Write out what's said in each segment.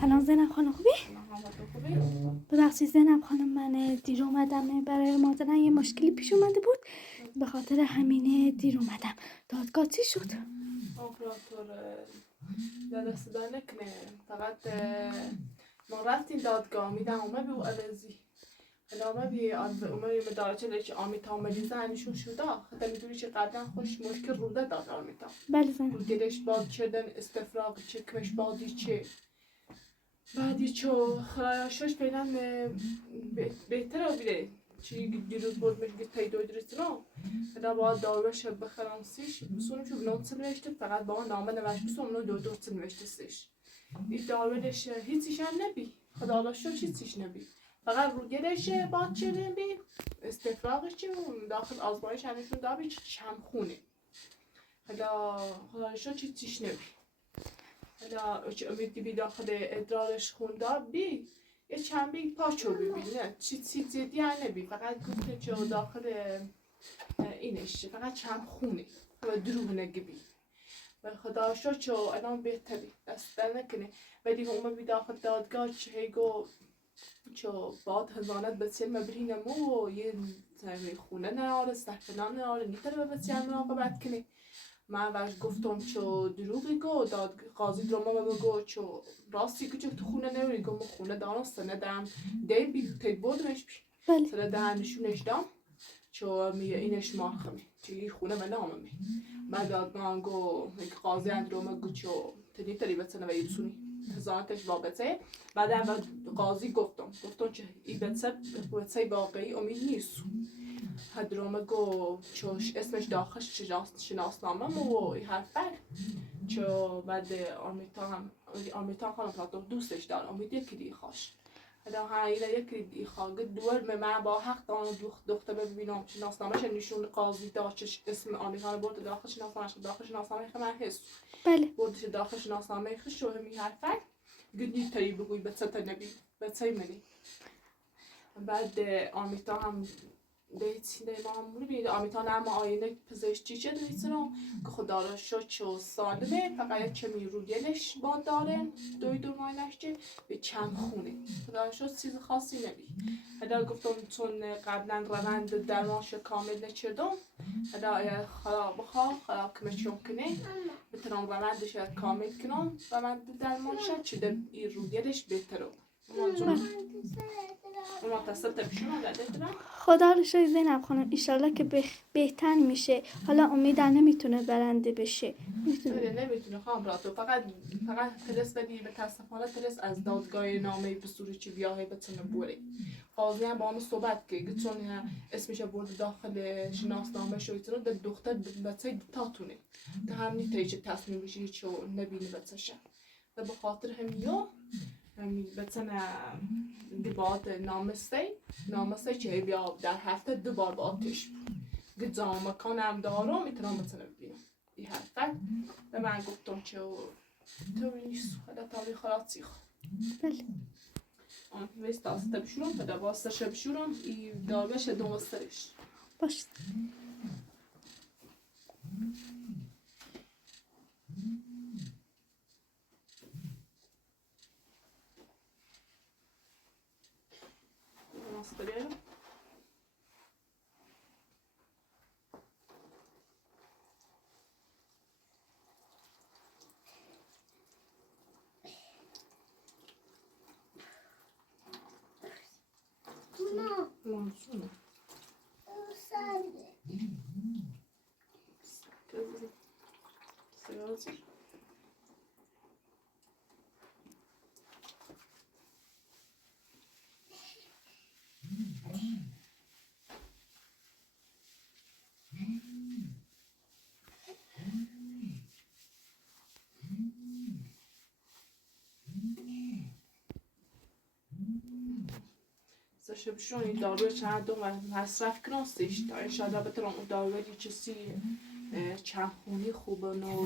سلام زینب خانم خوبی؟ ببخشید زینب خانم من دیر اومدم برای مادرم یه مشکلی پیش اومده بود به خاطر همینه دیر اومدم. دادگاه چی شد؟ آپراتور دست نکنه فقط ما رفتیم دادگاه میدم اومه بی و عوضی نامه بی اومه مدارچه لیش آمیتا مریضه هنشون شده خدا میدونی چه قدر خوش مشکل روده داد آمیتا بله زینب. رو دلش باد چردن استفراغ چه کمش بادی چه بعدی چو خلایشش فعلا بهتره بیره چی دیروز بود میگه پیدا درستنا هدا باید داروش بخرانسیش بسونم چون نوت نوشته فقط با اون نامه نوشت بسونم نو دو نوشته سیش این داروش هیچیش هم نبی خدا الله شو هیچیش نبی فقط رو گلش باد چه بی استفراغش چه داخل آزمایش هنشون دابی چم خونه هدا خدا شو هیچیش نبی حالا چه امید بی داخل ادرارش خونده بی یه چند بی پاچو ببین نه چیزی زیادی هم نبی فقط گفته چه داخل اینش فقط چند خونه و دروغ نگبی و خدا شو چه الان بهتری دست در نکنه ولی هم بی داخل دادگاه چه هیگو چه باد هزانت بسیار مبرینمو و یه خونه نهاره سرفنان نهاره نیتره بسیار مراقبت کنه من وش گفتم چو دروغی گو داد قاضی درما بگو چو راستی که تو خونه نمیری گم خونه دارم سنه دم دی بی تی بودمش بی بله. سنه دم نشونش دام چو می اینش ماخمی چی خونه من ناممی بعد داد من گو قاضی درما گو چو تنی تری بتنه و یتسونی تزانتش بابته بعد قاضی گفتم چه ای بتسه واقعی امید نیست هدرومه گو چوش اسمش داخل شناسنامه و این حرفر چو بعد آمیتا خانم پراتو دوستش دار امید یکی دی خوش هدا هایلا یکی دی خواهد دور من با حق دان دختر ببینم شناسنامهش نشون قاضی داشتش اسم آمیتا رو برد داخل شناسنامه من حس بله. بردش داخل شناسنامه خش و همی حرفر گدی تایی بگوی بسته نبی بسته منی بعد آمیتا هم بیتی معمولی بید آمیتان هم آینه پزشکی چه دویتونو که خدا را شد سالمه فقط چه میرو گلش باد دارن دو ماینش چه به چند خونه خدا را شد چیز خاصی نبی هدا گفتم چون قبلا روند درمانش کامل نچردم هدا خدا خدا کمشون کنه بتونم روندش کامل کنم روند درمانش چه ای رو گلش بهتره خدا رو شکر زینب خانم ایشالله که بهتر میشه. حالا امیدم نمیتونه برنده بشه نمیتونه خواهم براتو فقط ترس بدی متاسفانه ترس از دادگاه نامه بسوری چی بیاهی بتونه بوری قاضی هم با همه صحبت که چون اسمش برد داخل شناسنامه شویتونه در دختر بچه تاتونه تا هم نیتایی چه تصمیم بشی چه نبینی بچهشه و به خاطر همیو بتونه بعد نامسته چه بیا در هفته 2 بار با آتش گذام مکانم دارم میتونم بتونه ببینم این حرفت به من گفتم چه تو نیست خدا تاوی خلاصی بله. ویست آسته بشورم خدا باستش بشورم این داروش دوسترش باشه. Monsuno. Seriously? باشه بشون این دارو چند دوم مصرف کناستش تا انشالله بترم اون داروی چیزی چند خونی خوبه نو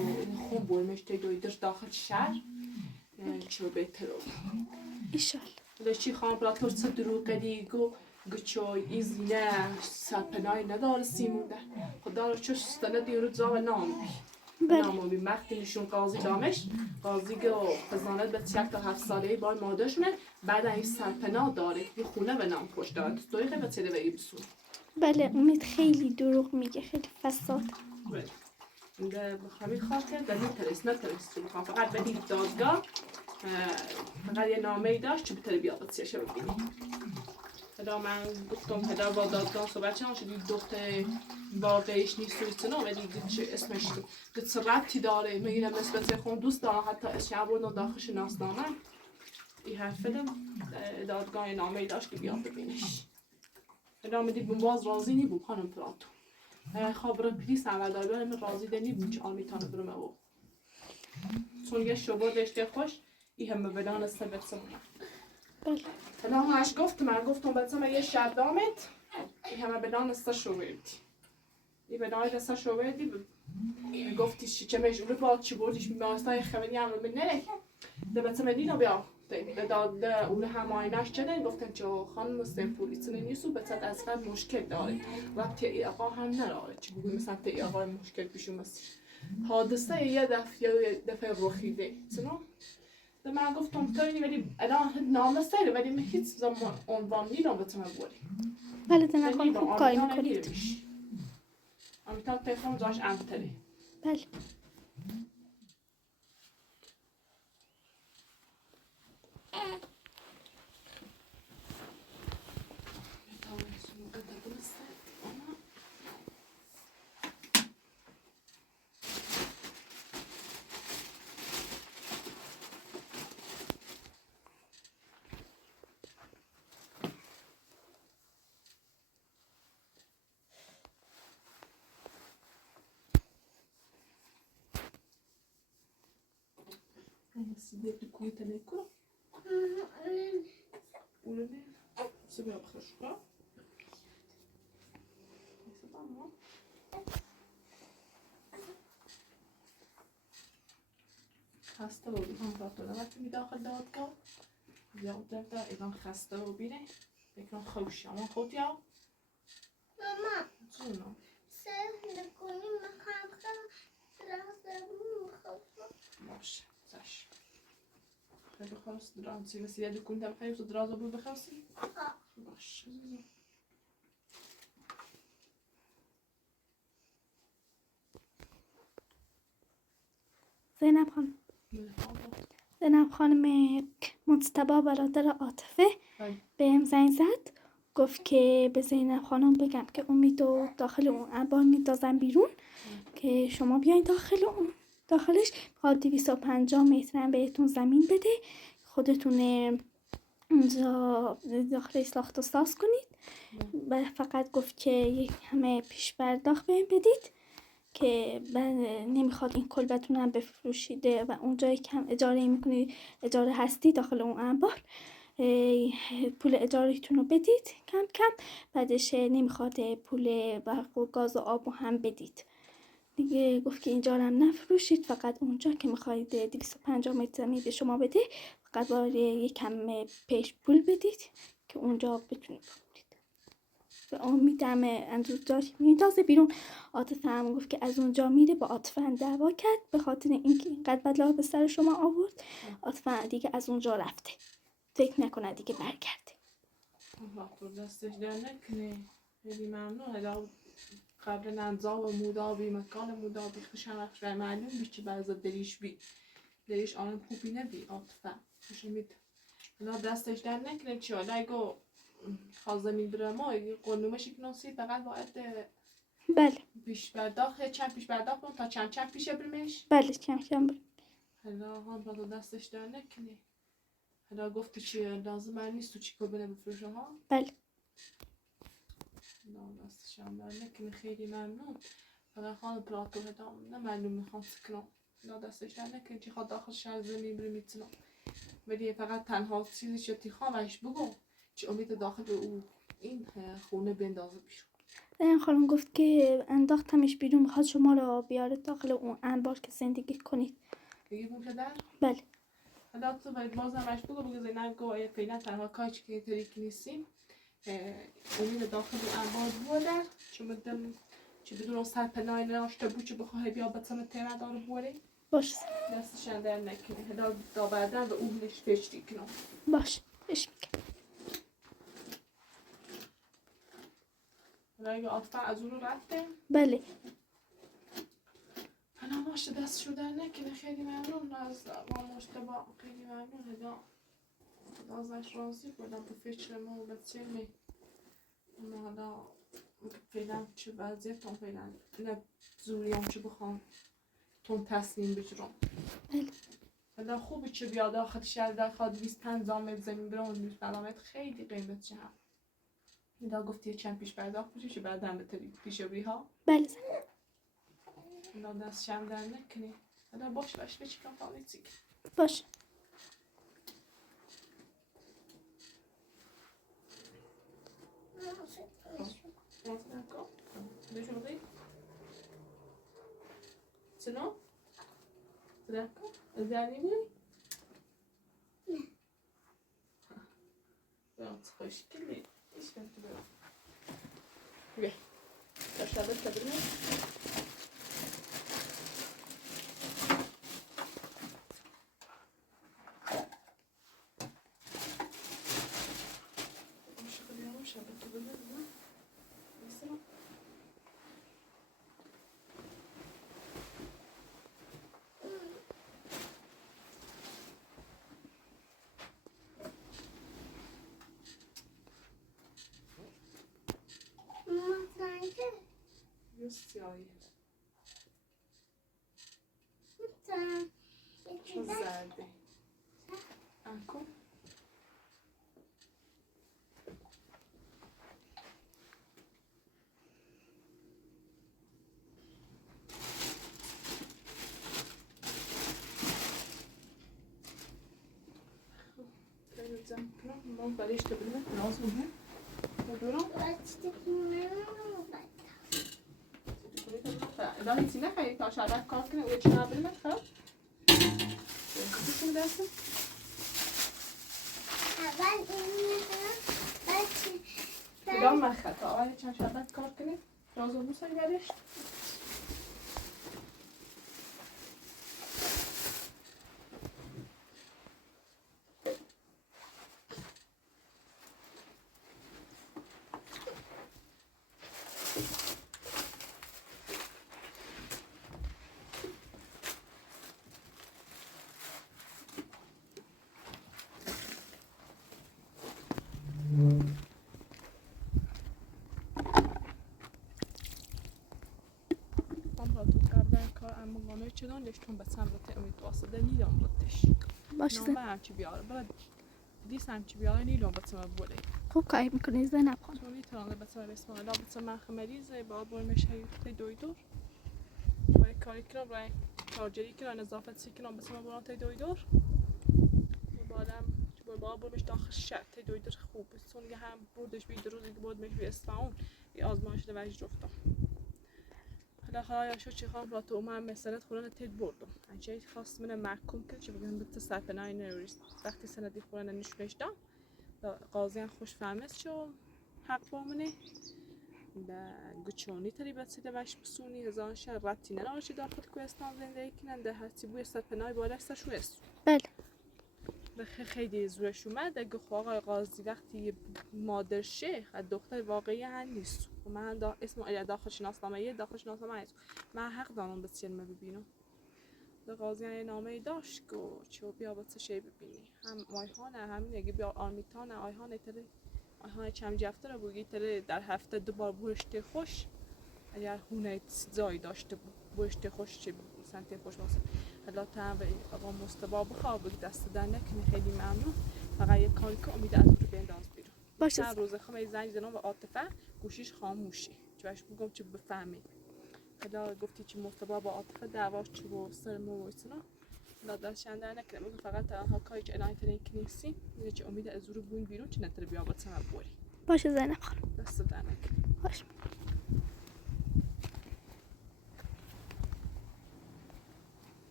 خون بولمش تیدویدر داخل شهر چه بهتره ایشال لشی خان براتور چه درو قدیگو گچوی ایزینه سرپنای نداره سیمونده خدا رو چش استنه دیرو زاو نام بی بله نام بی وقتی نشون قاضی دامش قاضی گو خزانت به 6 تا 7 ساله بای مادرشونه بعد این سرپناه داره یه خونه به نام پشت داره دوی خیلی بچه دوی بسون بله امید خیلی دروغ میگه خیلی فساد بله ده بخوامی خاطر ده نترس میخوام فقط بدید دادگاه فقط یه نامه ای داشت چه بتره بیا بسیشه ببینی هدا من گفتم هدا با دادگاه صحبت چه شدید دختر واقعیش نیست و ایتنا ولی چه اسمش گت ربطی داره میگیرم نسبت خون دوست دارم حتی اسم عبود داخل شناسنامه این حرف بدم دادگاه نامه ای داشت که بیا ببینیش هدا میدید باز راضی نی بود خانم پراتو خبر پلیس اول داره من راضی دنی بود چه آمیتانه برم او چون یه شبه داشته خوش این همه بدان سبت سمونه بله حالا همش گفتم بچه یه شب دامت این همه بدان استا شوردی این بدان استا شوردی گفتی چه مجبور با چی بردیش میماستای خبری هم رو نره ده بچه مدینو بیا ده اول هماینش چه گفتن چه خانم سنپولی چنه نیستو بچه از قد مشکل داره وقتی ای آقا هم نراره چی بگوی مثلا ای آقا مشکل پیشون مسیش حادثه یه دفعه رخیده چنو ده من گفتم تو اینی ولی الان نام سیره ولی من هیچ زمان عنوان نیم بتونم بوری بله زنه خانم خوب کاری میکنید آمیتان پیفرم داشت امتری بله Si deve cuidar da cor. Olha, você vai abrir خسته و بیرون دادن وقتی می داخل دادگاه زیاد دفتر ایران خسته و بیره بکنم خوشی اما خود یا ماما جونم سر نکنی میخوام باشه زش خیلی خواست درانسی بسی یه دکون دم خیلی درازا بود بخواستی باشه زینب خانم مجتبی برادر عاطفه بهم زنگ زد گفت که به زینب خانم بگم که امیدو داخل اون انبار میندازن بیرون که شما بیاین داخلش میخواد 250 متر هم بهتون زمین بده خودتون اونجا داخلش ساخت و ساز کنید و فقط گفت که یک همه پیش پرداخت بهم بدید که نمیخواد این کلبتون هم بفروشیده و اونجایی کم اجاره میکنید اجاره هستی داخل اون انبار پول اجارهتون رو بدید کم کم بعدش نمیخواد پول برق و گاز و آب هم بدید دیگه گفت که اینجا رو هم نفروشید فقط اونجا که میخواید 250 متر زمین به شما بده فقط باید یکم پیش پول بدید که اونجا بتونید به امیدم اندوزدار میندازه بیرون عاطفه هم گفت که از اونجا میره با عاطفه هم دعوا کرد به خاطر اینکه اینقدر بلا به سر شما آورد عاطفه دیگه از اونجا رفته فکر نکنه دیگه برگرده تو دستش در نکنه خیلی ممنون قبل ننزا و مودابی مکان مودابی خوشم رفت و معلوم بیشتر بعضا دریش آنم خوبی نبی عاطفه خوشم مید دستش در نکنه چی حالا اگه خازه میبره ما قنومش کناسی فقط باید بله پیش برداخت چند پیش برداخت تا چند پیشه برمش بله کم بریم حالا هم با دستش در نکنه حالا گفتی چی لازم من نیست تو چی کار بنه بفروشه ها بله دستش هم در نکنه خیلی ممنون فقط خانم پراتو هدام نه معلوم میخوام سکنم دستش در نکنه چی خواد داخل شهر زمین بره میتونم ولی فقط تنها چیزی که تیخوامش بگو چی امید داخل او این خونه بندازه بیرون. این خانم گفت که انداختمش بیرون، میخواد شما رو بیاره داخل اون انبار که زندگی کنید. دیگه اون پدر بله. حالا تو باید بازم مشغول بگو زینب گوه فعلا تنها کاچ که تریک نیستیم امید داخل انبار بودر چون بدم چی بدون سرپناه ناشته بود چی بخواه بیا بطمه تیمه داره بوده باش دستشان در نکنه حالا دا بعدا به اونش پیشتی کنم. باش اش میگم. حالا اگه آتفا از اون رو رفته بله. حالا باشه دست شو در نکنه. خیلی ممنون از ما مشتبه، خیلی ممنون. حالا ازش راضی بودم به فکر ما و بچه می اما حالا فعلا چه وضعیتم فعلا نه زوری هم چه بخوام تون تصمیم بگیرم. بله. حالا خوبه چه بیاد آخر شهر در خواد 25 زامت زمین برام 25 خیلی قیمت چه هم حالا گفتی چند پیش پرداخت بشه بعد هم به پیش ها. بله. حالا دست شم در نکنی. حالا باش به چیکار کنید سیک باش. شنو؟ تذكر؟ الزعليمي؟ لا تخش كلي ايش كنت بقول؟ بيه تشتغل تبرنا؟ مش خلينا مش هبتبرنا مثلا سیاهی چون زرده اکو من بريش تبرنا لازم هم تبرنا لا هيتي نخي تا شبك کار کنه و چه نبریم خب کسی می‌درسه اول این کدام مخه تا اول چند شبک کار کنه رازو بوسایی برش اما قانون چنان لشتون به سمت امید واسده نیلان بودش باش. نامه همچی بیاره بعد دیس همچی بیاره نیلان بسمه بوده خوب کاری میکنی زینب خانم. چون میتونم بسمه بسم الله بسمه مریضه با برمش تی دویدور باید کاری کنم برای چارجری کنم نظافت سی کنم بسمه بران تی دویدور بعدم با برمش داخل شهر تی دویدور خوب چون هم بردش بید روزی که بود مش به اصفهان یه آزمایش ده وجه رفتم حالا شو چی خواهم را تو هم مسئلت خورن تید بردم انچه خواست منه محکوم کرد چه بگم بطه سرپناهی نرویست وقتی سندی خورن نشونش دام قاضی خوش فهمست شو حق با منه و گچانی تری بسیده وش بسونی هزان شهر ربطی نناشی داخل کوهستان زندگی کنن ده هستی بوی سرپناهی بالشتا شو است بله. خیلی زورش اومد اگه آقای قاضی وقتی مادر شیخ از دختر واقعی هم نیست و من اسم داخل شناسنامه داخل شناسنامه هست من حق دارم بسیار ببینم به قاضی یه نامه داشت که چه بیا با چه ببینی هم مایهانه همین اگه بیا آرمیتانه آیهانه تره آیهانه چم جفته رو بگی تره در هفته دوبار بوشت خوش اگر هونه زایی داشته بوشت خوش چه سنتی خوش واسه حالا تا هم به آقا مصطبا بخواه بگی دست در نکنه خیلی ممنون فقط یک کاری که امید از رو بنداز بیرون باشه. چند روز خمه زنگ زنم به عاطفه گوشیش خاموشی چوش بگم چه بفهمی حالا گفتی چه مصطبا با عاطفه دعواش چه با سر مو و ایسنا داداشان در نکنه بگو فقط ها کاری که الان فرین کنیسی میگه چه امید از رو بوین بیرون چه نتر بیا با سما بوری باشه زینب خانم. دست در نکنه باشه.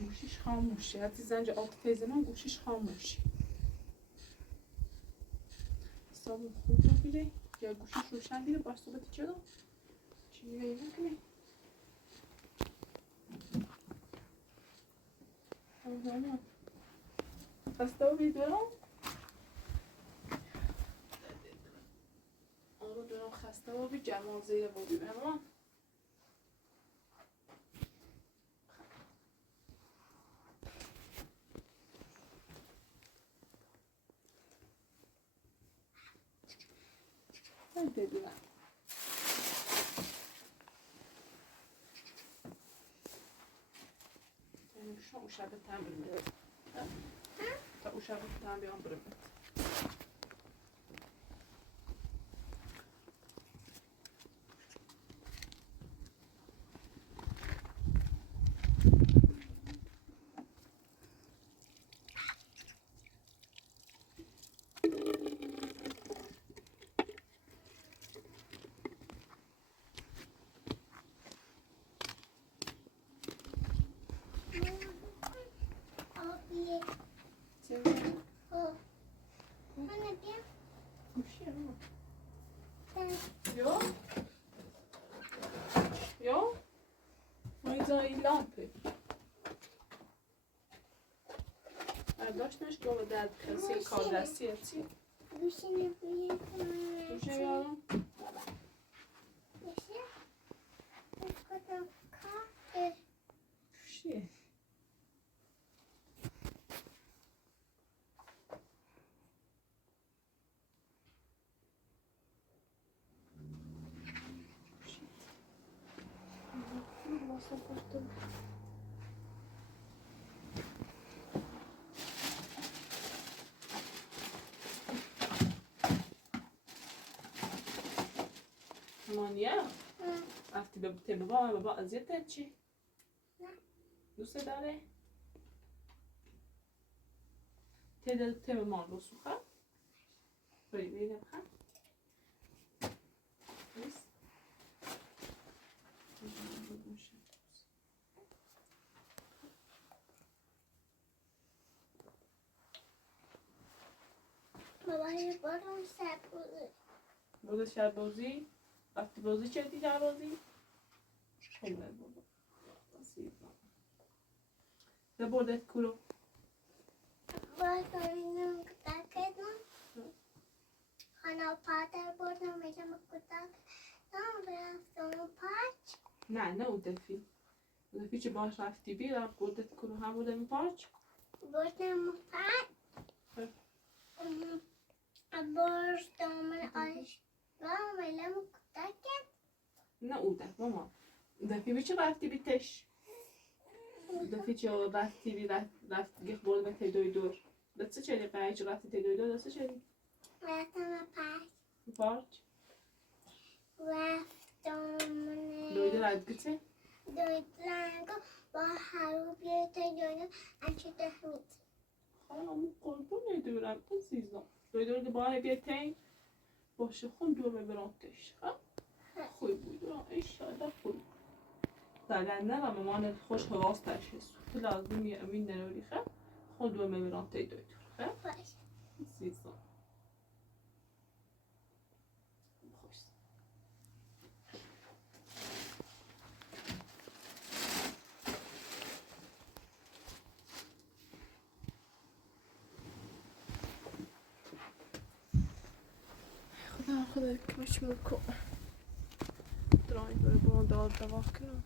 گوشیش خاموشه حتی زنج آت تیزنان گوشیش خاموشه حسابون خوب رو بیره یا گوشیش روشن بیره باش صحبتی چرا چی میگه این نکنه خسته و بیدرم آن رو دارم خسته و بی جمال زیر و بی بهمان من ببینم یعنی شما او شب تم برمید تا او شب تم بیان برمید آبیه. چه من بیا. گوشی هم یا یا مایزا این لامپه برداشتنش که با درد کسی کار دستی هستی گوشی نبیه. گوشه بیارم گوشی. کدام کار؟ گوشیه مانیا رفتی به بابا اذیتت چی؟ نه. دوست داره؟ ته مامان رو سوخه؟ بری بخم؟ نیست؟ بابای بارون سبوده. بود شب بازی؟ رفتی بازی چه دیگر بازی؟ خیلی بابا ده بردت کلو باید ببینم کتکتون. خانه پادر بردم بگم کتک. رفتم پاچ. نه او دفی چه باش رفتی بی رفت بردت کلو هم بودم پاچ بردم پاچ. بردم آش. بگم کتک. نه او دف ماما دفی بی چه رفتی بی تش دفی چه رفتی بی رفت گه برد به تدوی دور دسته چلی قیچ رفتی تدوی دور دسته چلی رفتم پاچ. پاچ رفتم دوی دور از گته دویدن با هرو بیای تا جانو انچه دهمید. خانم قربون دورم عزیزم دوی دور بای بیا تین باشه خون دور ببرم تش خوی بود ایشالا خوی زدن نه مامان خوش حواستش هست تو لازمی امین نروری خون دور ببرم تی دوی دور باش. عزیزم خوش خدا کمش مکو درای بره برون داد دوا کنم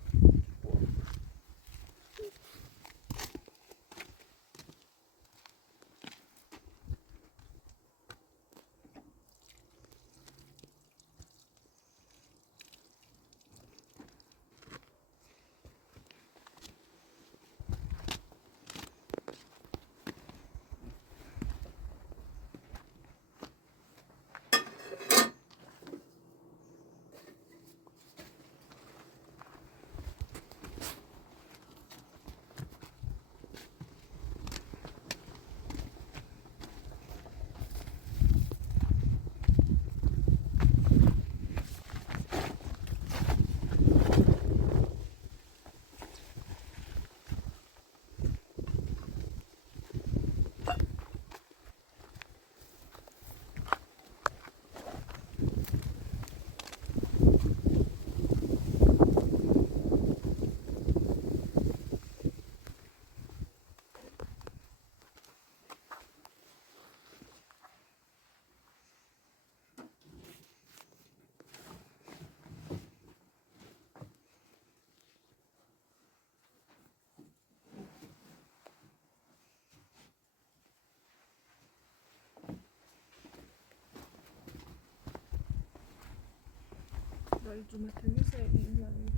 جمعه تمیز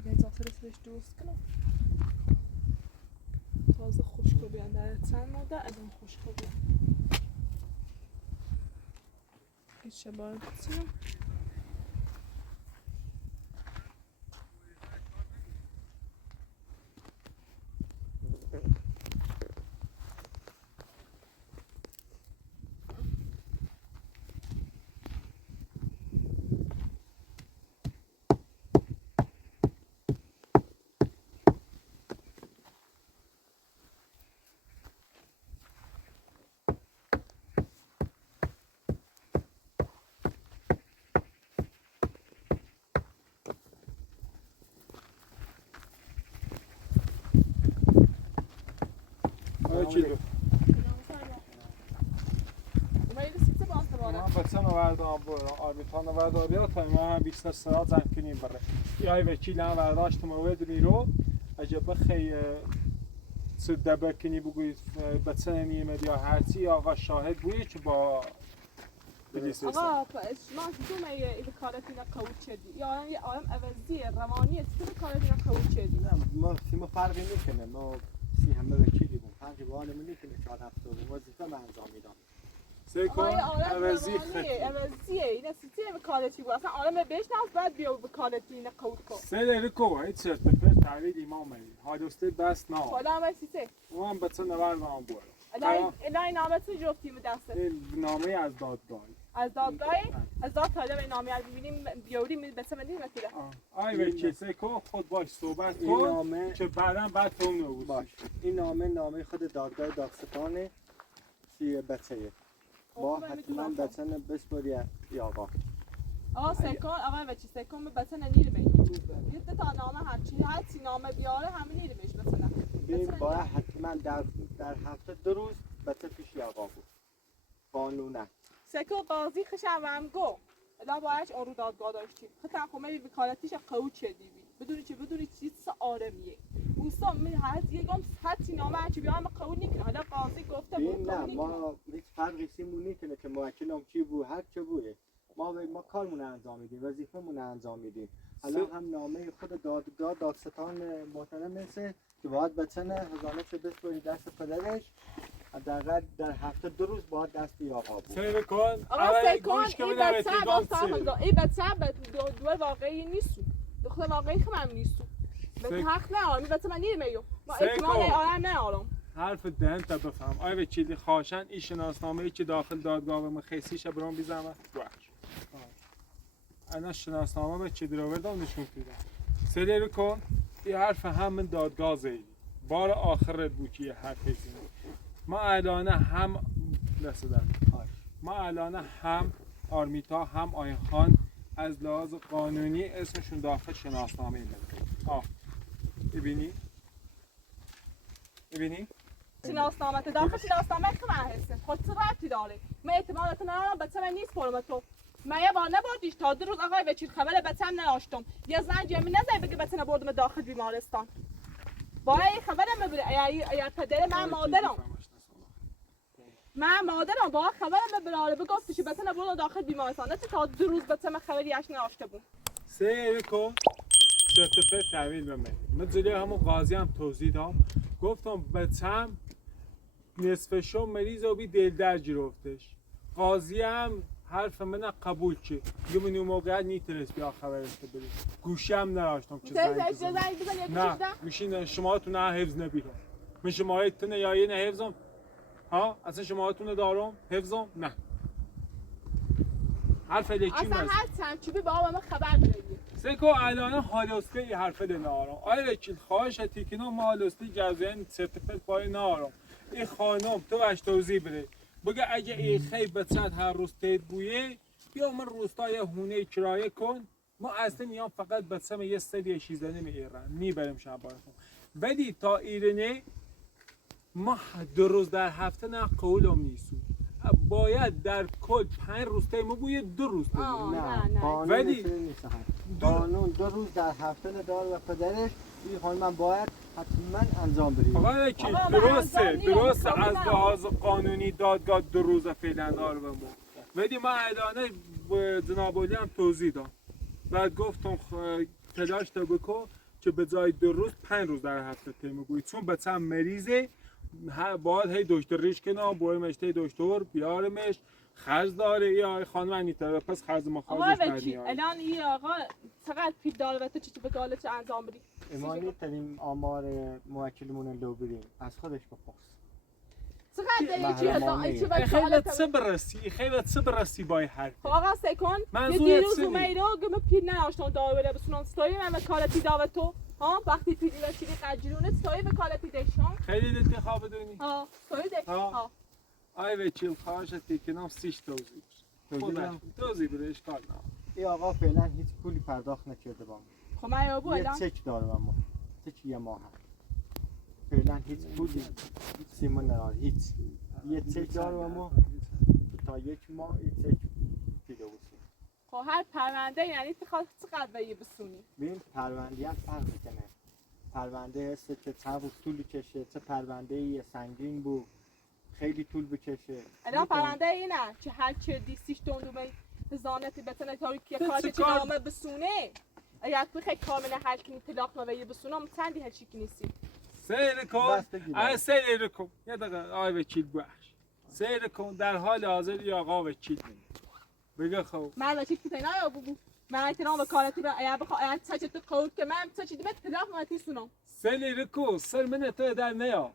نزاخت رسمش درست کنم تازه خوشکو بیان در چند ماده الان خوشکو بیان این شباید بچیم چی دو؟ من بچه نوردم برو آرمیتان نوردم بیا تا ما هم 20 ساعت زن کنیم بره یای وکیل هم ورداشت موید رو اجا بخی سده بکنی بگوید بچه نیمه یا هرچی آقا شاهد بویی که با بلیس آقا شما دوم ای کارتی نقود شدی یا یه آدم عوضی روانی است که کارتی نقود شدی نه ما فرقی میکنه ما همه وکیلی بود فرقی با آنمون میکنه که آدم تو وظیفه من انجام میدم سیکن عوضی عوضیه این سیتی به کارتی بود اصلا آدم بهش ناز بعد بیا به کارتی نقود کن سه کو هیچ سرتیفیکت تعویض امام میدی حادثه بس نه خدا هم سیتی اون بچه نوردم برو الان نامتون جفتی به دسته نامه از دادگاه از دادگاهی از دادگاه به نامه از ببینیم بیوری می بچه من دیدم مثلا آی وکیل سیکو خود باش صحبت این کن نامه که بعد تو نووسی باش این نامه خود دادگاه دادستانه سی بچه‌یه با حتما بچه بسپاری یا آقا آقا سکن آقا وچی سکن به بچه نیر می یه تا نامه هرچی نامه بیاره همین نیر میش مثلا این باید حتما در هفته 2 روز بچه پیش آقا بود قانونه سکو قاضی خشم هم گو الا باید اون رو دادگاه داشتیم خطا خمه وکالتیش قوت شدی بدونی چیز آرمیه اوستا من یه گام حتی نامه هرچی بیان ما قبول نکنه حالا قاضی گفته بود نه ما هیچ فرقی سیمون نکنه که موکلم کی بود هر چه بوده ما کارمون انجام میدیم وظیفمون انجام میدیم حالا هم نامه خود دادگاه دادستان محترم میسه که باید بچن هزانه چه بسپاری دست پدرش حداقل در هفته 2 روز باید دست آقا بود سیر کن آقا سیر کن این بچه دو واقعی نیستو دختر واقعی خمم نیستو به حق نه آرمی بچه من نیمیو ما احتمال آرم نه آرم حرف دهن تا بفهم آیا وکیلی خواهشن این شناسنامه ای که داخل دادگاه و خیسیش برام بیزنم باش انا شناسنامه به چی درو بردم نشون میدم سیر کن این حرف همین دادگاه زیدی بار آخر بود که حرف زیدی ما الان هم هم آرمیتا هم آین خان از لحاظ قانونی اسمشون داخل شناسنامه میاد. ببینی؟ شناسنامه داخل شناسنامه خمه هست خود ربطی داره من احتمالات ندارم بچه من نیست فرم تو من یه بار نبردیش تا 2 روز آقای وکیل خبر بچه هم نداشتم یه زن جمعی نزای بگه بچه نبردم داخل بیمارستان باید این خبرم ببره اگر پدر من مادرم با خبرم ببره بگفتش بچه نبردم داخل بیمارستان نه تا 2 روز بچه من خبری اش نداشته بود سیر کن سرتیفیکت تحویل به من جلوی همون قاضی هم توضیح دام گفتم بچم نصف شو مریض و بی دل در جرفتش قاضی هم حرف من قبول چه یه منو موقع نیترس بیا خبرش بده گوشی هم نداشتم چه زنگ نه میشین شماهاتون نه حفظ نبیرم من شماهاتون یا یه نه حفظم ها اصلا شماهاتون دارم حفظم نه حرف لکی اصلا هر چند چوبی بابا من خبر بدید سکو الان حالسته ای حرف ده نارم آیا وکیل خواهش تیکنو ما حالسته جزوین سرتیفیکت پای نارم این خانم تو اش توضیح بده بگه اگه ای خیلی بچت هر روز تید بویه بیا من روستای هونه کرایه کن ما اصلا نیام فقط بچم یه سری شیزده ایران میبریم شبایخون ولی تا ایرانه ما 2 روز در هفته نه قولم نیستو باید در کل 5 روز تیم بویه 2 روز تیم نه ولی قانون 2 روز در هفته دار و پدرش این خانم باید حتما انجام بدید آقا وکیل درسته از لحاظ قانونی دادگاه 2 روز فعلا داره به ما ولی ما الان جناب عالی هم توضیح دام بعد گفتم تلاش تا بکن که به جای 2 روز 5 روز در هفته تیم بگویی چون بچه هم مریضه باید هی دکتریش کنم بریمش تی دکتر بیارمش خرج داره یا خانم انیتا پس خرج ما آقا خرجش وکی ندیم الان این آقا چقدر پیل داره و تو چی به کاله چه انجام بدی؟ ما نیتونیم آمار موکلمون رو بریم از خودش بپرس. چقدر چی هزار چی به خیلی کاله چه برسی خیلی چه برسی با حرف خب آقا سکن یه منظورت دیروز چیه؟ اومدی گم پیل نداشتن داره بره بسونن ستایی من به کاله تی داوه تو ها وقتی پیلی و چیلی قجرونه ستایی به کاله تی دشتن خیلی انتخاب بدونی ها ستایی دشتن ها آی وکیل خواهش تکنام 6 توضیح توضیح بده اشکال نه این آقا فعلا هیچ پولی پرداخت نکرده با ما. خب من یا بو یه الان چک داره با ما. چک یه ماه هست. فعلا هیچ پولی سیمون نداره هیچ. یه چک داره با ما تا 1 ماه این چک پیدا بسیم. خب هر پرونده یعنی تو چقدر بایی بسونی ببین پرونده هم فرق میکنه. پرونده هست که چند روز طول کشه چه پرونده یه سنگین بود خیلی طول بکشه. الان پرونده اینه که هر چه دیسیش دوندومه زانتی بتونه تا که تو کارش چه چه کار؟ نامه بسونه اگر تو خیلی کامل هر کی طلاق نوی بسونم چندی هر چی که نیستی سیر کن بس بگیر. آی سیر کن یه دقیقه آی وکیل باش سیر کن در حال حاضر یا آقا وکیل بگه خب من وقتی که اینا یا بگو من احترام به کارتی به اگر بخوام اگر چه تو قول که من چه چیزی به طلاق نوی سونم سیر کن سر من تو در نیا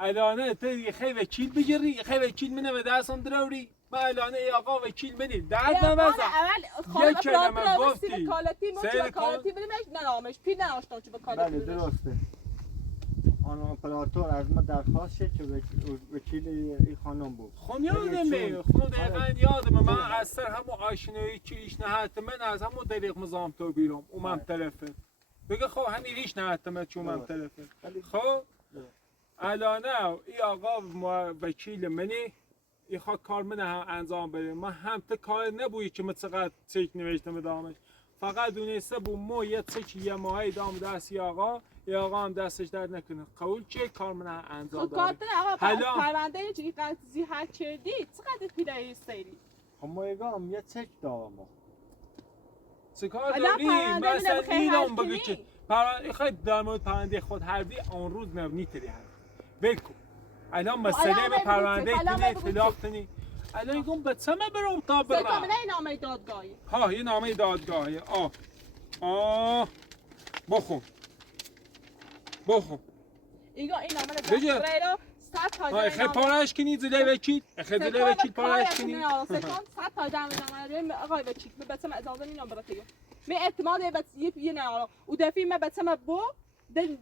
الانه تو یه خیلی وکیل بگیری یه خیلی وکیل منه به دستم دروری ما الانه ای آقا وکیل بدی درد نمزم اول خانم کلمه پرات گفتی. به کالتی مو سیر به کن. کالتی بدیمش نامش پی نداشتم چه به کالتی بله درسته. آن اپراتور از ما درخواست شد که وکیل این خانم بود. خب یادمه خب دقیقا یادمه من از سر همون آشنایی که ایش نهت من از همون دریق مزام تو بیرم اومم طرفه بگه خب همین ریش نهت من چون اومم طرفه خب الانه ای آقا وکیل منی ای خواه کار منه هم انجام بده من هم تا کار نبویی که من چقدر چک نوشتم دامش فقط دونسته بو مو یه چک یه ماهی دام دست ای آقا هم دستش درد نکنه قبول چه کار منه انجام خب کارت داره آقا حالا- پرونده اینجوری قضیه هر کردی چقدر پیله سیری خب ما یگام یه چک داره ما. چه کار الان داری؟ پرونده مثلا میده بخیر اینم حل بگی کنی. که پرونده خواهی در مورد پرونده خود حربی آن روز نیتری هست بکن الان مسئله الان به بگو پرونده چه؟ الان کنی بگو اطلاق کنی الان گم به چه برم تا سه کامله برم این نامه دادگاهی ها یه نامه دادگاهی بخون ایگا این نامه بگه. دادگاهی رو 100 تا ها خیلی پارش کنی زیده وکیل خیلی زیده وکیل پارش کنی سکن 100 تا دام نامه آقای وکیل به بچم اجازه نمیدم برات بگم می اعتماد یه نه و دفعه من بچم بو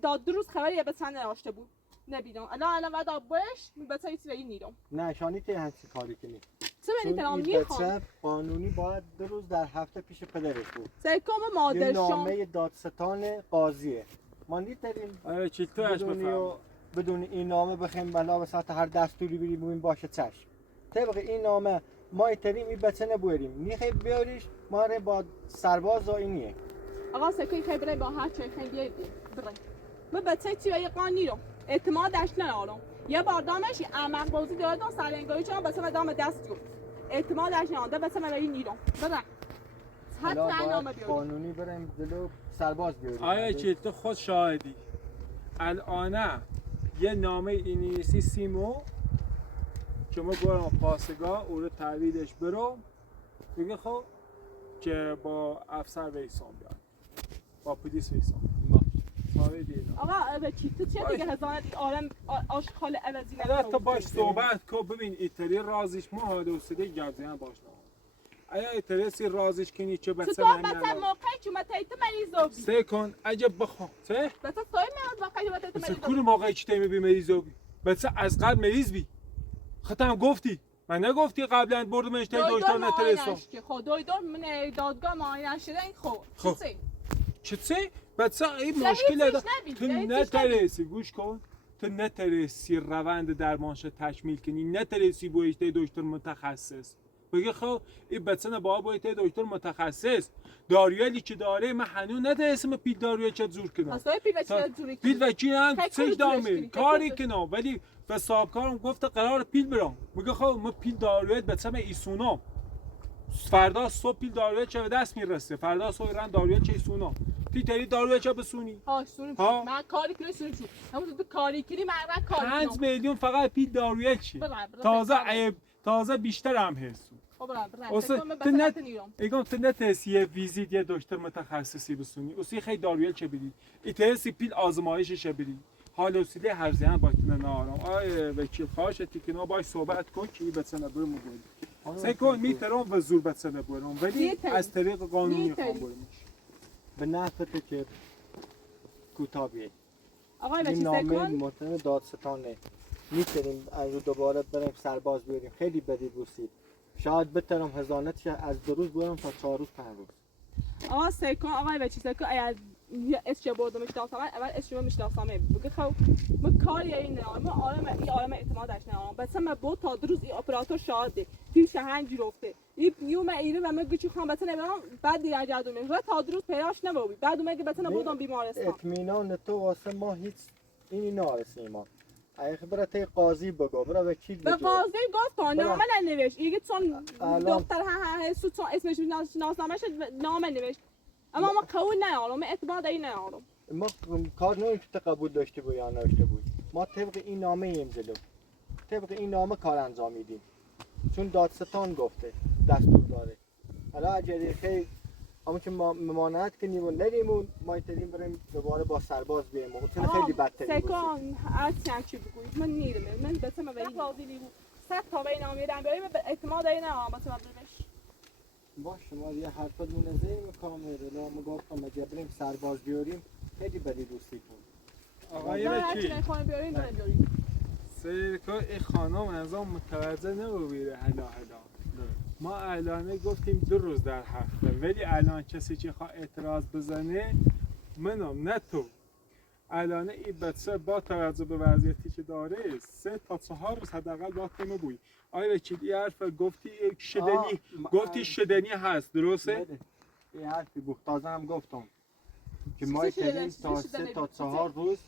داد 2 روز خبری به سن نداشته بود نبیدم الان بعد آبش بچم یه چیزی نیدم نه شانی که همچین کاری کنی. چه بینی چون تمام این میخوام بچه قانونی باید 2 روز در هفته پیش پدرش بود. سکم یه مادرشان نامه دادستان قاضیه. ما نیتریم آیا وکیل تو اش بفهم بدون این نامه بخیم بلا وسط هر دستوری بریم بگیم باشه چشم. طبق این نامه ما ایتریم این بچه نبویریم. میخوای بیاریش ما رو با سرباز و اینیه. آقا سکوی خیلی برای با هر چه خیلی بیایی برای من بچه چی یه قانی رو اعتمادش ندارم یه بار دامش احمق بازی دادم سرنگاری چون بچه دام دست جفت اعتمادش ندارم بچه من برای نیرم برای حالا حتی نامه باید بیاری قانونی بریم جلو سرباز بیاریم. آیا وکیل تو خود شاهدی الان یه نامه اینیسی سیمو که ما برم پاسگاه او رو تحویلش برم بگه خب که با افسر ویسان بیان با پلیس ویسان ساوه دینا آقا وکیل تو چه دیگه هزانت آرم آشخال عوضی حالا تو باش صحبت کن ببین ایتری رازش ما حادثه گرزیان باش ایا ایتری رازش کنی چه بچه چطور من بچه ندارم موقعی که متایت مریضو بی سه کن عجب بخواه سه بچه سوی میاد موقعی متایت بچه مریضو کل موقعی که تیمی بی مریضو بی بچه از قبل مریض بی خطم گفتی من نگفتی قبلا بردمش تای دکتر نترسم خب دویدار من دادگاه معاینه شده این خب. چه چه بچه این چه مشکل هیچیش داره نبید، تو چه هیچیش نترسی گوش کن تو نترسی روند درمانش تکمیل کنی نترسی بایش تای دکتر متخصص بگه خب این بچه با باید تای دکتر متخصص داریالی که داره من هنوز نترسم پیل داریال چه زور کنم اصلا پیل بچه جوری پیل وکی هم تک چه کل دامه زورش کاری کنی، کنم ولی به صاحب کارم گفته قرار پیل برام میگه خب من پیل داریال بچه من ایسونام فردا صبح پیل داروی چه به دست میرسه فردا صبح رن داروی چه سونا تی تری داروی چه بسونی ها سونم ها. من کاری کنم سونم شو همون تو کاری کنی من کاری 5 کنم میلیون فقط پیل داروی چی تازه بیشتر هم هست اصلا ایگم تو نتسی یه ویزیت یه دکتر متخصصی بسونی اسی خیلی داروی چه بدی ایتسی پیل آزمایشش بدی حال وسیله هر زیان باید نارم آی وکیل خواهش تیکنا باش صحبت کن که بتونه برم بگم سکون میترم و زور بتونه برم ولی از طریق قانونی خوام برم به نفع تو که کوتابیه آقای این بچی نامه سکن متن دادستانه میتونیم از رو دوباره بریم سرباز بیاریم خیلی بدی بوسید شاید بتونم هزانتش از 2 روز برم تا 4 روز 5 روز آقا سکن آقای بچی سکن اگر اسم بردم میشناسم اول اسم میشناسم بگه خب من کاری این نه من عالم اعتمادش نه بس من بود تا 2 روز این اپراتور شاده پیش هنج رفته این میوم ایره و من گوشی خام بتونه برام بعد دیگه جادو میگه تا 2 روز پیاش نبودی بعد اومد بتونه بودم بیمارستان اطمینان تو واسه ما هیچ اینی نارسیم ما اگه خبرت قاضی بگو برای وکیل به بگو قاضی گفت نامه ننوشت دیگه چون الان- دختر سو چون اسمش نامش نامه نوشت اما ما قبول ندارم اعتماد این ندارم ما کار نمیم که قبول داشته بود یا نداشته بود ما طبق این نامه ایم جلو طبق این نامه کار انجام میدیم چون دادستان گفته دستور داره حالا اگر خیلی اما که ما ممانعت کنیم و نریم و ما ایتریم بریم دوباره با سرباز بیایم و اون خیلی بدتری بسید سکان هرچی هم چی بگوید من نیرم من بسم به این قاضی نیرم 100 تا به این نامه دارم بریم به اعتماد این ندارم بسم بهش باش شما یه حرفت منظری کامل رو ما گفتم اگه بریم سرباز بیاریم خیلی بدی دوستی کن آقای هرچی وکیل نخواهی بیاریم بیاریم سرکار این خانم از آن متوجه نبوده هلا ما الان گفتیم 2 روز در هفته ولی الان کسی که خواه اعتراض بزنه منم نه تو الان این بچه با توجه به وضعیتی که داره 3 تا 4 روز حداقل باید کنه بوی آیا وکیل این حرف گفتی شدنی هست درسته؟ بده. یه حرفی بود تازه هم گفتم که ما ایتریم تا 3 تا 4 روز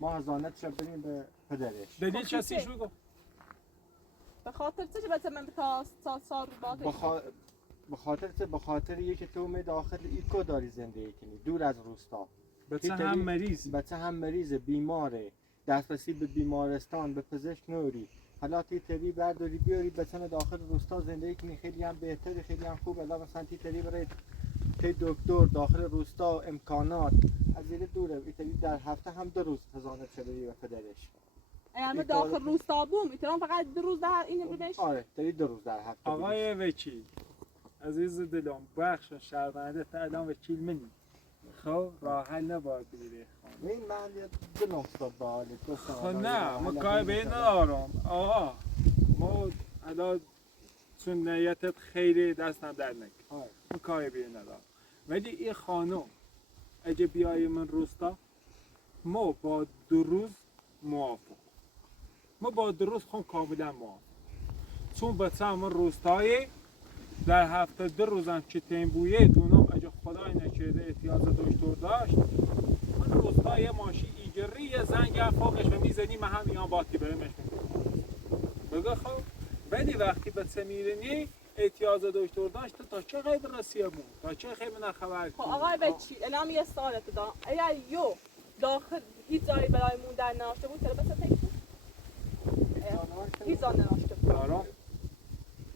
ما هزانت شب بریم به پدرش دلیل چسیش بگو به خاطر چه بسم من تا سال بعد به خاطر یکی تو می داخل ایکو داری زندگی کنی دور از روستا بچه هم مریض بچه هم مریض بیماره دسترسی به بیمارستان به پزشک نوری حالا تی تری برداری بیاری بچه داخل روستا زندگی کنی خیلی هم بهتره خیلی هم خوب الا مثلا تی تری برای تی دکتر داخل روستا امکانات از این دوره ایتری در هفته هم 2 روز هزانت شده به پدرش اما داخل روستا بوم میتونم فقط 2 روز در این بودش آره تری 2 روز در هفته آقای وکیل عزیز دلم بخش و شرمنده تا الان وکیل منی خب راه حل نباید بگیره این من یه دلم افتاد به حالت خب نه ما کار به این ندارم آقا ما الان چون نیتت خیلی دستم در نکن ما کار به این ندارم ولی این خانم اگه بیای من روستا ما با 2 روز موافق ما با 2 روز خون کاملا موافق چون بچه همون روستایی در هفته 2 روزم که تیم بویه دونم اگه خدای نکرده احتیاج دکتر داشت من روستا یه ماشین ایگری یه زنگ هم فوقش و میزنی من هم ایان باتی برمش میکنم بگه خب ولی وقتی بچه میرنی احتیاج دکتر داشت تا چه غیب رسیمون تا چه غیب نخبر خب آقای بچی الان یه سوالت دارم اگر یو داخل هیچ جایی برای موندن ناشته بود چرا بس تک بود هیچ جا ناشته بود دارم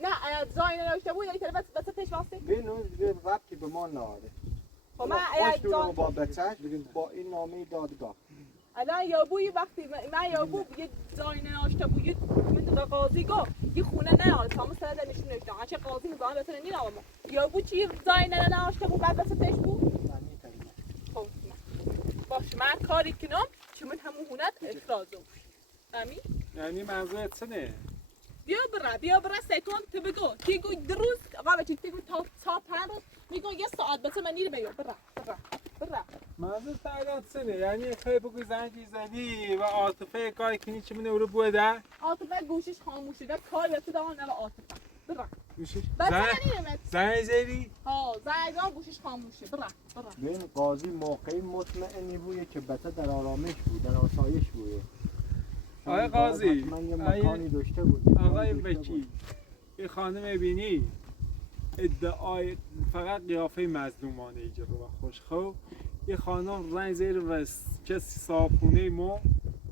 نه اگر جایی ناشته بود یعنی بس تک واسه این اون دیگه ربطی به ما نداره خب من اگر خوش جان با بچهش با این نامه دادگاه الان یابوی وقتی من یابو یه جایی ناشته بود یه من به قاضی گفت یه خونه نه تا ما سر نشون نشون چه قاضی میذارم بتونه نیام یابو چی جایی ناشته بود بعد بس تک بود خب باشه من کاری کنم که من همون هونت افرازم امین یعنی منظورت چنه بیا برا سکون تو بگو تیگو 2 روز آقا بچی تیگو تا 5 روز میگو یه ساعت بس من نیرم بیو برا منظور تعلیت چنه یعنی خیلی بگوی زنگی زنی و عاطفه کاری کنی چه منه رو بوده عاطفه گوشش خاموشه در کاری تو دارم نه عاطفه برا گوشش بس من نیرم زنگ زیری ها زنگا گوشش خاموشه برا ببین قاضی موقعی مطمئنی بوده که بچه در آرامش بود در آسایش بوده آقای قاضی من یه مکانی داشته بود آقای وکیل این خانم بینی ادعای فقط قیافه مظلومانه ایجاب و خوش. خب یه خانم رنگ زیر و کسی صاحبخونه ما،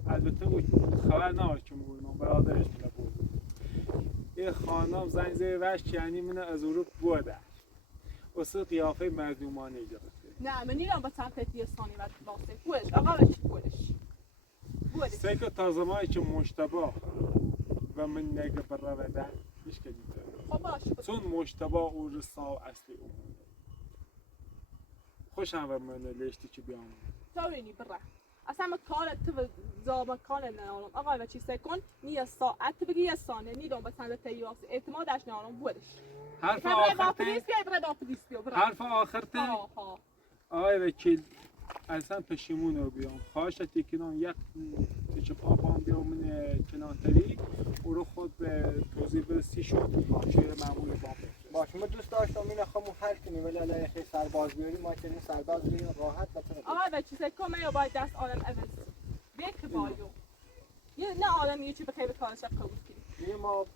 البته او خبر نداره که ما برادرش میده بود. یه خانم زنگ زیر وش یعنی منه از او رو بوده واسه قیافه مظلومانه ایجاب کرد. نه من نیرم با چند تایی ثانی وقت واسه بولش آقا بولش سیکو تا زمانی که مشتبه و من نگه برده هیچ که دیده خب باشه چون مشتبه او رسا اصلی او خوشم و من لیشتی که بیام تاوینی بره اصلا مکانت تو زامکان نهارم آقا و چی سکن نی ساعت بگی یه ثانیه نیدم با چند تایی واسه اعتمادش نهارم بولش حرف آخر ته آقای وکیل اصلا پشیمون رو بیام خواهشتی کنم یک تیچه پاپام بیام من کنانتری او رو خود به توضیح برسی شد چه معمول بام باشه ما دوست داشتم این خامو هر کنیم ولی علیه خیلی سرباز بیاریم ما کنیم سرباز بیاریم راحت و تنه آقای و چی سکن من یا باید دست آدم اول بیک بایو نه آدم یه چی بخیر به کارش قبول کنیم ما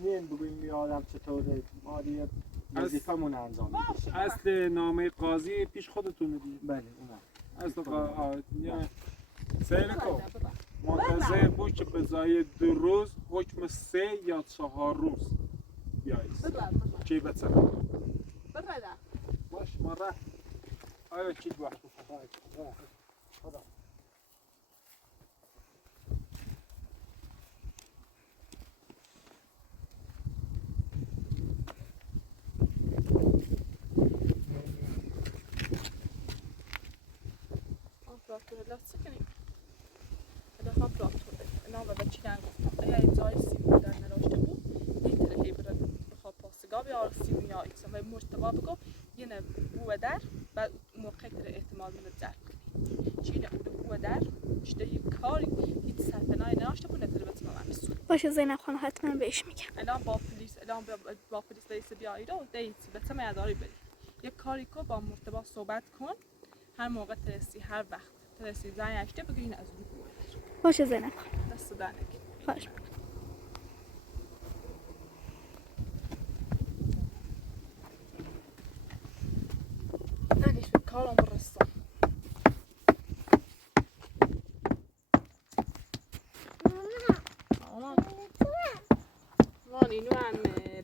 نیم بگوییم یه آدم چطوره ما دیگه وظیفمون انجام میدیم. اصل نامه قاضی پیش خودتون دیگه. بله اونم. اصل قاضی سیرکو منتظر بود که به ازای 2 روز حکم 3 یا 4 روز بیایست. چی بچه؟ برده. باش مره. آیا چی باید خدا. لازم کنیم. داخل پراتور. نام و بچه گفتم. اگه جای سیمون در نراشته بود، نیتره هیبره بخواد پاسگاه بیار سیمونی آیت. و مشتبه بگو یه نبوه در و موقع تر احتمال من جرب کنی. چینه اون نبوه در شده یک کاری هیچ سرپنای نراشته بود نتره بتونه من بسود. باشه زینب خانم حتما بهش میگم. الان با پلیس رئیس بیایی رو دیتی بتونه اداری بری. یک کاری کو با مرتبا صحبت کن. هر موقع ترسی هر وقت ترسی زنی اشته بگین از اون بود. باشه زینب خانم. دست دانک. خواهش نگیش به کارم برستم. ماما. مامان اینو هم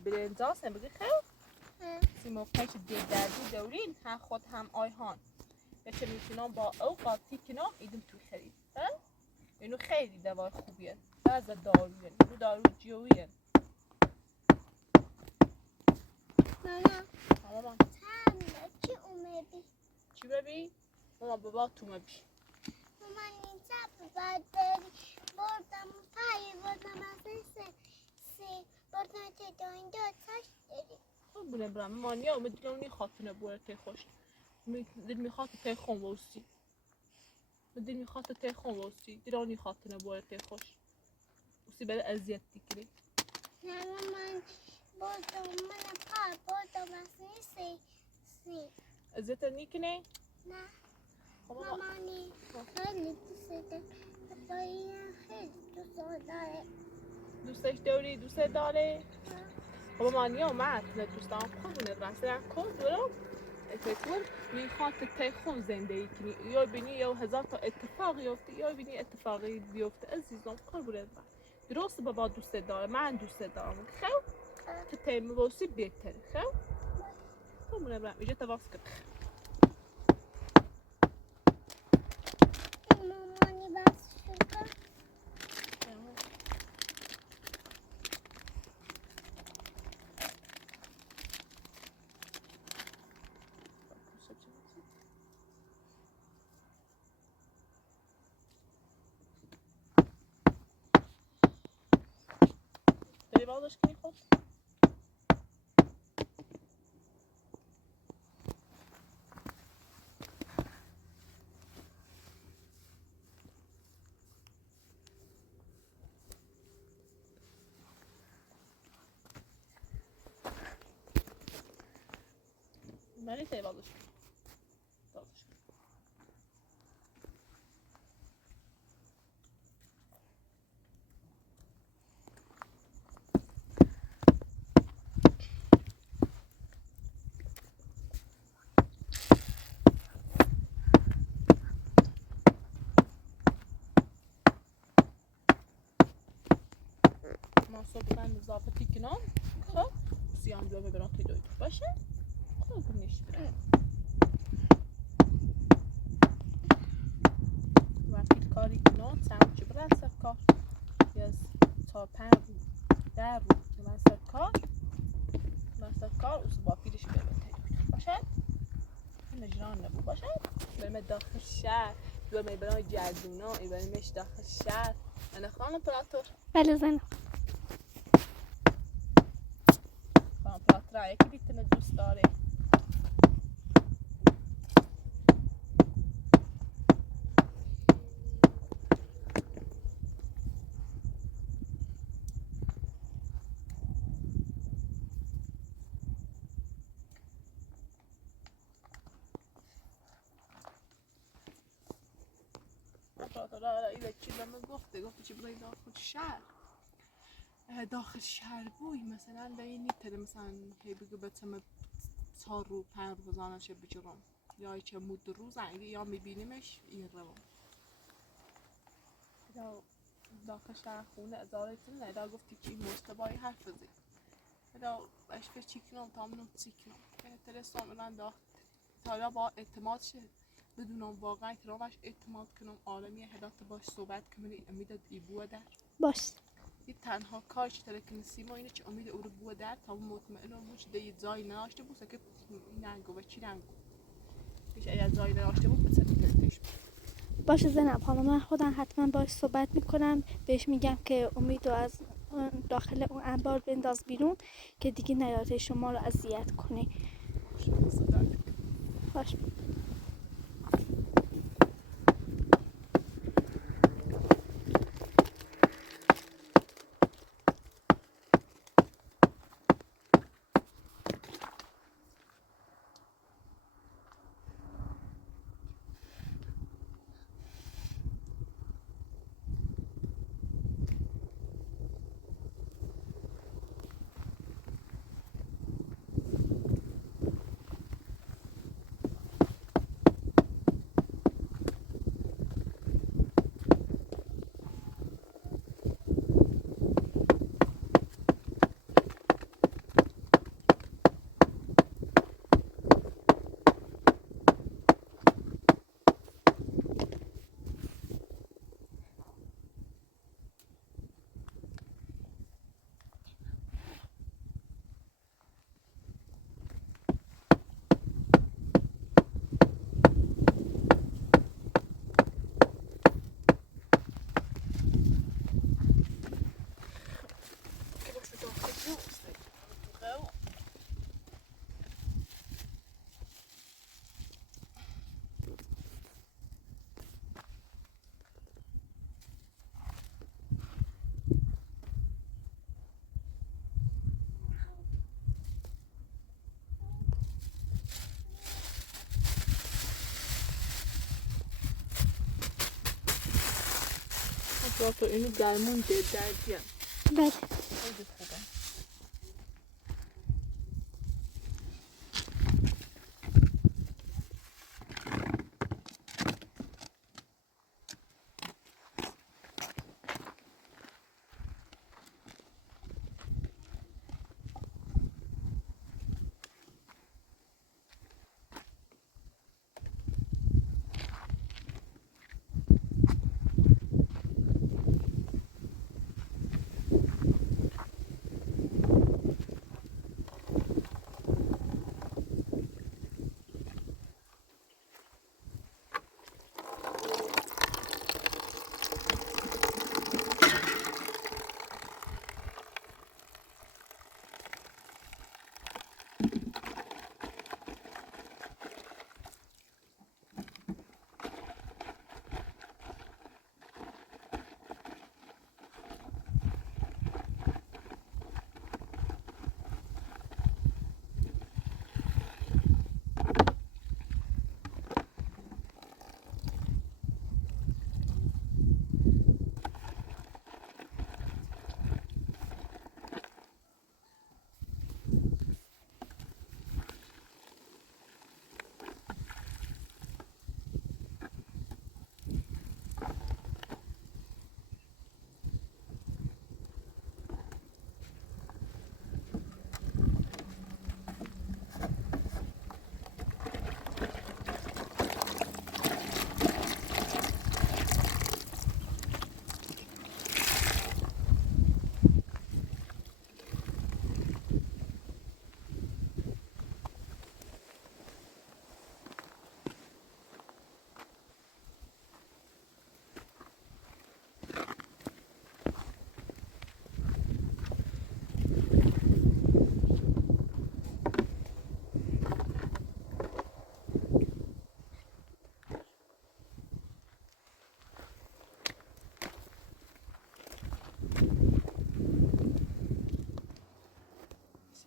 برنجاست نمیگه خیلی. سیمو پیش دردی دورین هم خود هم آیهان. بچه میتونم با او قاطی کنم ایدم توی خرید. اینو خیلی دوای خوبیه. بعض دارویه. اینو دارو جویه. ماما. چی اومدی؟ چی ببی؟ ماما بابا تو مبی. ماما اینجا باید بری بردم بردم از سی بردم که داینده تاش داری خب بونه برم مانیا مدلونی خاطنه بورته خوش دل میخواد ته خون واسي دل میخواد ته خون واسي درونی خاطنه بورته خوش وسی بله اذیت دیگری نه من بردم من پا بردم از سی اذیت نیکنه نه ماما مامانی خیلی دوست داره بایی خیلی دوست داره دوستش داری دوست داره بابا مانیا من دوست دارم خودونه راسته کن دارم اتفاق میخواد ته خون زندگی کنی یا بینی یا هزار تا اتفاق یافته یا بینی اتفاقی بیفته عزیزم قربونت برم درست بابا دوست داره من دوست دارم خب که تیم واسه بهتره خب قربونت برم اینجا تواس کن مامانی بس شکر داری بازش کنی خود Many tables. هم اضافه کنم خب سیام دومه برام پیدا باشه خب کنیش برم وقتی کاری کنم سعی چه برم سر کار یز تا 5 در رو که من سر کار اوس با پیرش برم باشه مجران نبود باشه برم داخل شهر دومه برام جردونا ای برمش داخل شهر انا خانم پراتور بله زنب خانم پراتور یکی دیتونه دوست داره این چی به من گفته چی برای داخل شهر بوی مثلا به این نیتره مثلا هی بگو بتم 4 رو 5 رو بزانش بجرم یا چه مود روز یا میبینیمش این رو داخل شهر خونه ادارتون ندا گفتی که این مشتبایی حرف زی ادا باش به چی کنم تا منو چی کنم تلسام من تا با اعتماد شه بدونم واقعا احترامش اعتماد کنم آرامی هدات باش صحبت کنم امید ای بوده باش این تنها کارش ترک سیما اینه که امید او رو بوده تا مطمئنم موش دی جای نداشته بود که نگو و چی نگو پیش اگر جای نداشته بود بسه ترکش باشه زنب حالا من خودم حتما باش صحبت میکنم بهش میگم که امیدو از داخل اون انبار بنداز بیرون که دیگه نیاد شما رو اذیت کنه باش تو اینو گرمون دردیم بله خیلی خوبه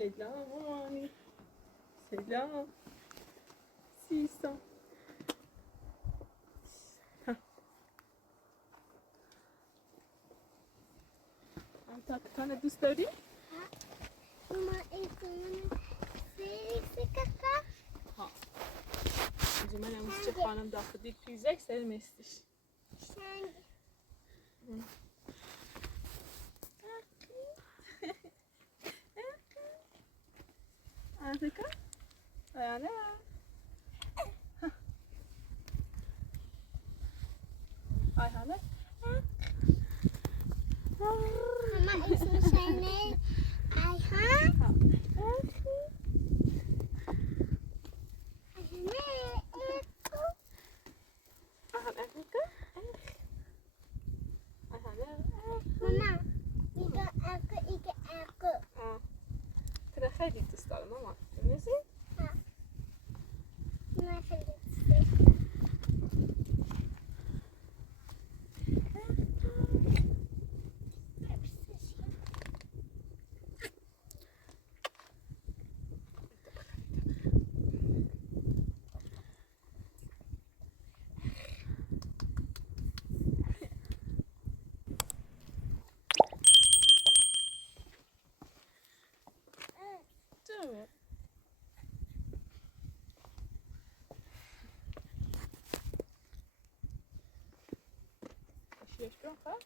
سلام مامانی. سلام. سیسا. تاکتان دوست داری؟ ما ایتون سیسی ککا ها. اینجا من امروز چه خانم داخل دید پیزک سر مستش. شنگ Afrika? Ayağına. Ayağına. Mama ismi şey ne? Ayhan. Ayağına Afrika. Ayağına. Mama, ایگه اکو ایگه اکو ترى خیلی دوست دارم ماما. ببینید. من خیلی دوست دارم. Evet. Yaşıyor şu an.